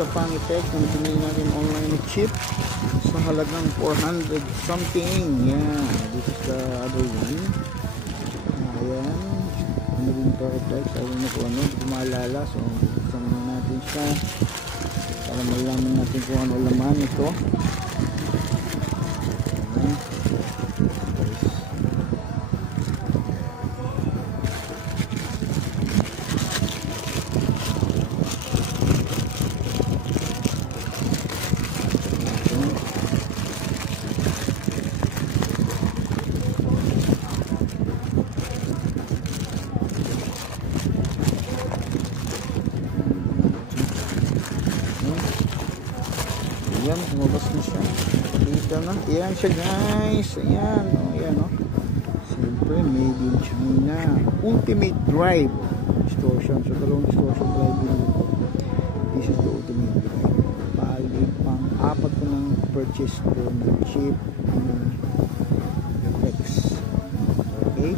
isa pang effect na pinili natin online chip sa halagang 400 something. Yan, this is the other one. Ayan, ano din to effect, sabi na kung ano, hindi maalala. So buksan na natin siya para malaman natin kung ano laman ito. Ayan, lumabas na siya. Dito na. Ayan siya guys. Ayan. O, ayan o. Siyempre, made in China. Ultimate drive distortion. So, dalawang distortion drive yun. This is the ultimate drive. Bali, pang-apat ko ng purchase ko ng chip ng Rex. Okay.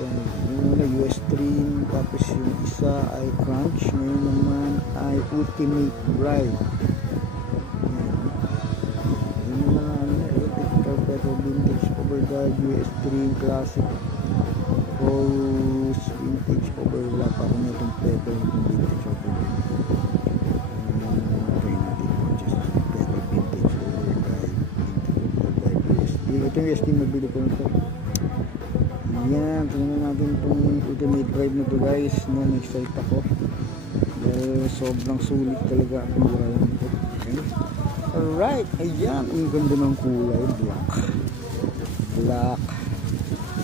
Ayan. Yung una, US stream. Tapos yung isa ay crunch. Ngayon naman ay ultimate drive. Yung mga electric carpet vintage overdrive US stream classic Rose vintage overlap. Ako na itong pepper yung vintage overdrive. Try natin po just pepper vintage overdrive US stream. Ito yung US stream na bili ko nito. Ayan, tingnan natin itong ultimate drive na ito guys. Na-excite ako. Sobrang sulit talaga ang mura lang ito. Okay. Alright, ayan, ang ganda ng kulay, black. Black.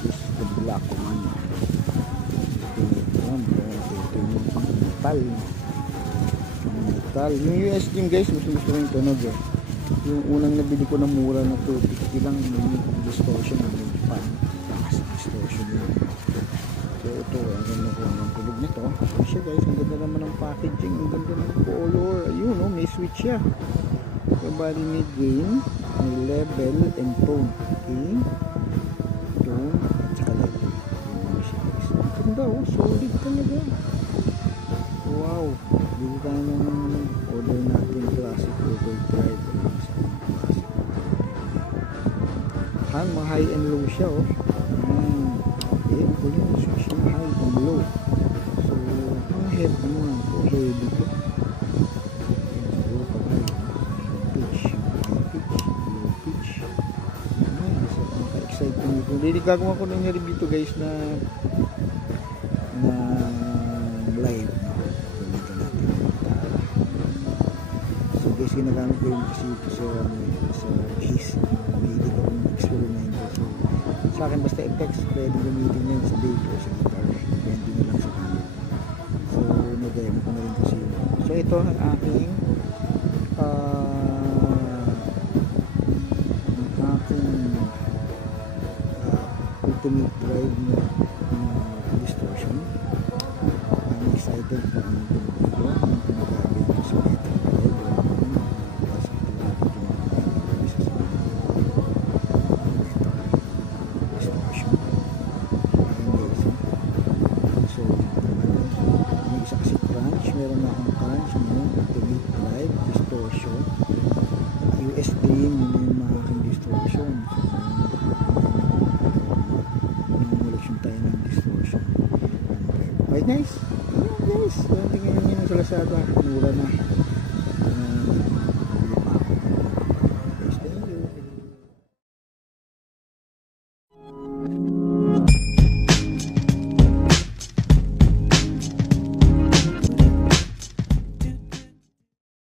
This is the black one. Ito yung metal. Metal. Yung US Dream guys, gusto ko yung tunog eh. Yung unang nabili ko na mura na 250 lang, yung distortion, yung pan. Distortion yun. So ito, ang ganda ko ang tulog nito. So siya guys, ang ganda naman ng packaging, ang ganda ng color. Ayun o, may switch siya. So bali may gain, may level and tone. Okay, tone at saka level. Ang ganda o, solid talaga. Wow, dito tayo ng order natin classic overdrive. High and low siya o. Ayan po yung switch na high and low. So, ang head mo nga po, heavy ko. Low pa tayo. Pitch, high pitch, low pitch. Ay, isa ka-exciting ito. Hindi gagawa ko ng review ito guys na live. Dito natin. So guys, ginagamit ko yung kasi ito sa case. Hindi ko experiment. Sa akin basta effects, pwede gamitin yan sa bass o sa guitar, depende na lang sa camera. So na-demo ko na rin kasi yun. So ito ang aking ultimate drive na distortion. I'm excited kung ano ito ito, anong pinagabi ko sa metal drive o meron na akong crunch ngayon, ultimate drive, distortion, US Dream, yun yung mga aking distortion. So, nanguleksyon tayo ng distortion. Okay guys, tingnan nyo yun sa Lazada, mura na.